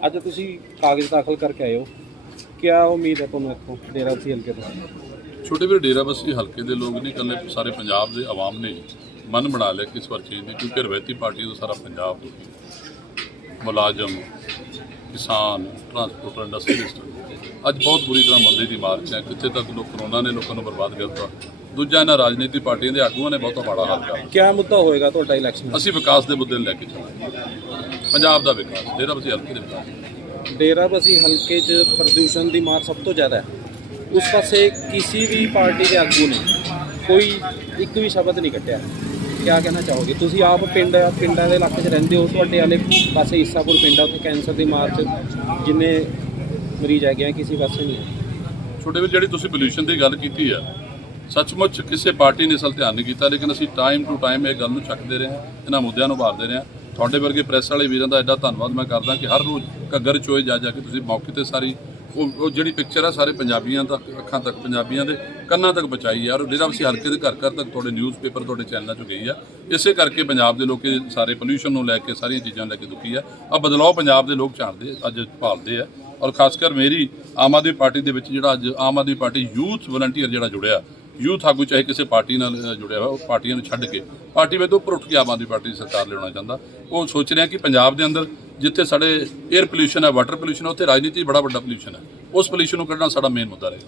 ਅੱਜ ਤੁਸੀਂ ਕਾਗਜ਼ ਦਾਖਲ ਕਰਕੇ ਆਏ ਹੋ। ਕਿਆ ਉਮੀਦ ਹੈ ਤੁਹਾਨੂੰ ਇੱਥੋਂ ਡੇਰਾ ਸੀ ਹਲਕੇ ਤੋਂ? ਛੋਟੇ ਵੀਰ ਡੇਰਾਬੱਸੀ ਹਲਕੇ ਦੇ ਲੋਕ ਨਹੀਂ ਇਕੱਲੇ ਸਾਰੇ ਪੰਜਾਬ ਦੇ ਆਵਾਮ ਨੇ ਮਨ ਬਣਾ ਲਿਆ ਕਿ ਇਸ ਵਾਰ ਚੀਜ਼ ਦੀ ਕਿਉਂਕਿ ਰਵਾਇਤੀ ਪਾਰਟੀ ਦਾ ਸਾਰਾ ਪੰਜਾਬ ਮੁਲਾਜ਼ਮ, ਕਿਸਾਨ ਟਰਾਂਸਪੋਰਟਰ ਇੰਡਸਟਰੀਲਿਸਟ ਅੱਜ ਬਹੁਤ ਬੁਰੀ ਤਰ੍ਹਾਂ ਮੰਦੇ ਦੀ ਮਾਰ 'ਚ ਹੈ। ਕਿੱਥੇ ਤੱਕ ਲੋਕ ਕਰੋਨਾ ਨੇ ਲੋਕਾਂ ਨੂੰ ਬਰਬਾਦ ਕਰਤਾ ਦੂਜਾ ਇਹਨਾਂ ਰਾਜਨੀਤੀ ਪਾਰਟੀਆਂ ਦੇ ਆਗੂਆਂ ਨੇ ਬਹੁਤਾ ਮਾੜਾ ਹਾਲ ਕਰਤਾ ਕਿਆ ਮੁੱਦਾ ਹੋਏਗਾ ਤੁਹਾਡਾ ਇਲੈਕਸ਼ਨ ਅਸੀਂ ਵਿਕਾਸ ਦੇ ਮੁੱਦੇ ਨੂੰ ਲੈ ਕੇ ਚੱਲਾਂਗੇ। ਪੰਜਾਬ ਦਾ ਵਿਕਾਸ ਡੇਰਾਬੱਸੀ ਹਲਕੇ ਦੇ ਵਿਕਾਸ। ਡੇਰਾ ਬਸੀ ਹਲਕੇ 'ਚ ਪ੍ਰਦੂਸ਼ਣ ਦੀ ਮਾਰ ਸਭ ਤੋਂ ਜ਼ਿਆਦਾ ਹੈ। ਉਸ ਪਾਸੇ ਕਿਸੇ ਵੀ ਪਾਰਟੀ ਦੇ ਆਗੂ ਨੇ ਕੋਈ ਇੱਕ ਵੀ ਸ਼ਬਦ ਨਹੀਂ ਕੱਟਿਆ। ਕਿਆ ਕਹਿਣਾ ਚਾਹੋਗੇ? ਤੁਸੀਂ ਆਪ ਪਿੰਡ ਪਿੰਡਾਂ ਦੇ ਇਲਾਕੇ 'ਚ ਰਹਿੰਦੇ ਹੋ ਤੁਹਾਡੇ ਵਾਲੇ ਪਾਸੇ ਈਸਾਪੁਰ ਪਿੰਡ ਆ ਉੱਥੇ ਕੈਂਸਰ ਦੀ ਮਾਰ 'ਚ ਜਿੰਨੇ ਮਰੀਜ਼ ਹੈਗੇ ਆ, ਕਿਸੇ ਪਾਸੇ ਨਹੀਂ ਹੈ। ਛੋਟੇ ਵੀ ਜਿਹੜੀ ਤੁਸੀਂ ਪੋਲੂਸ਼ਨ ਦੀ ਗੱਲ ਕੀਤੀ ਆ, ਸੱਚਮੁੱਚ ਕਿਸੇ ਪਾਰਟੀ ਨੇ ਇਸ ਵੱਲ ਧਿਆਨ ਨਹੀਂ ਕੀਤਾ, ਲੇਕਿਨ ਅਸੀਂ ਟਾਈਮ ਟੂ ਟਾਈਮ ਇਹ ਗੱਲ ਨੂੰ ਚੱਕਦੇ ਰਹੇ ਹਾਂ, ਇਹਨਾਂ ਮੁੱਦਿਆਂ ਨੂੰ ਉਭਾਰਦੇ ਰਹੇ ਹਾਂ। ਤੁਹਾਡੇ ਵਰਗੇ ਪ੍ਰੈਸ ਵਾਲੇ ਵੀਰਾਂ ਦਾ ਐਡਾ ਧੰਨਵਾਦ ਮੈਂ ਕਰਦਾ ਕਿ ਹਰ ਰੋਜ਼ ਘੱਗਰ ਚੋਏ ਜਾ ਜਾ ਕੇ ਤੁਸੀਂ ਮੌਕੇ ਤੇ ਸਾਰੀ, ਉਹ ਉਹ ਜਿਹੜੀ ਪਿਕਚਰ ਆ, ਸਾਰੇ ਪੰਜਾਬੀਆਂ ਤੱਕ, ਅੱਖਾਂ ਤੱਕ ਪੰਜਾਬੀਆਂ ਦੇ ਕੰਨਾਂ ਤੱਕ ਪਹੁੰਚਾਈ ਆ। ਔਰ ਅਸੀਂ ਹਲਕੇ ਦੇ ਘਰ ਘਰ ਤੱਕ ਤੁਹਾਡੇ ਨਿਊਜ਼ਪੇਪਰ ਤੁਹਾਡੇ ਚੈਨਲਾਂ 'ਚ ਗਈ ਆ, ਇਸੇ ਕਰਕੇ ਪੰਜਾਬ ਦੇ ਲੋਕ ਸਾਰੇ ਪੋਲੂਸ਼ਨ ਨੂੰ ਲੈ ਕੇ, ਸਾਰੀਆਂ ਚੀਜ਼ਾਂ ਲੈ ਕੇ ਦੁਖੀ ਆ। ਆ ਬਦਲਾਅ ਪੰਜਾਬ ਦੇ ਲੋਕ ਚਾਹੁੰਦੇ ਅੱਜ ਭਾਲਦੇ ਆ। ਔਰ ਖਾਸ ਕਰ ਮੇਰੀ ਆਮ ਆਦਮੀ ਪਾਰਟੀ ਦੇ ਵਿੱਚ ਜਿਹੜਾ ਅੱਜ Aam Aadmi party youth volunteer ਜਿਹੜਾ ਜੁੜਿਆ, ਯੂਥ ਆਗੂ ਚਾਹੇ ਕਿਸੇ ਪਾਰਟੀ ਨਾਲ ਜੁੜਿਆ ਹੋਇਆ, ਉਹ ਪਾਰਟੀਆਂ ਨੂੰ ਛੱਡ ਕੇ, ਪਾਰਟੀ ਵਿੱਚ ਉੱਪਰ ਉੱਠ ਕੇ ਆਮ ਆਦਮੀ ਪਾਰਟੀ ਦੀ ਸਰਕਾਰ ਲਿਆਉਣਾ ਚਾਹੁੰਦਾ। ਉਹ ਸੋਚ ਰਿਹਾ ਕਿ ਪੰਜਾਬ ਦੇ ਅੰਦਰ ਜਿੱਥੇ ਸਾਡੇ 에ਅਰ ਪੋਲੂਸ਼ਨ ਹੈ ਵਾਟਰ ਪੋਲੂਸ਼ਨ ਹੈ, ਉੱਥੇ ਰਾਜਨੀਤੀ ਬੜਾ ਵੱਡਾ ਪੋਲੂਸ਼ਨ ਹੈ। ਉਸ ਪੋਲੂਸ਼ਨ ਨੂੰ ਕੱਢਣਾ ਸਾਡਾ ਮੇਨ ਮੁੱਦਾ ਰਹੇਗਾ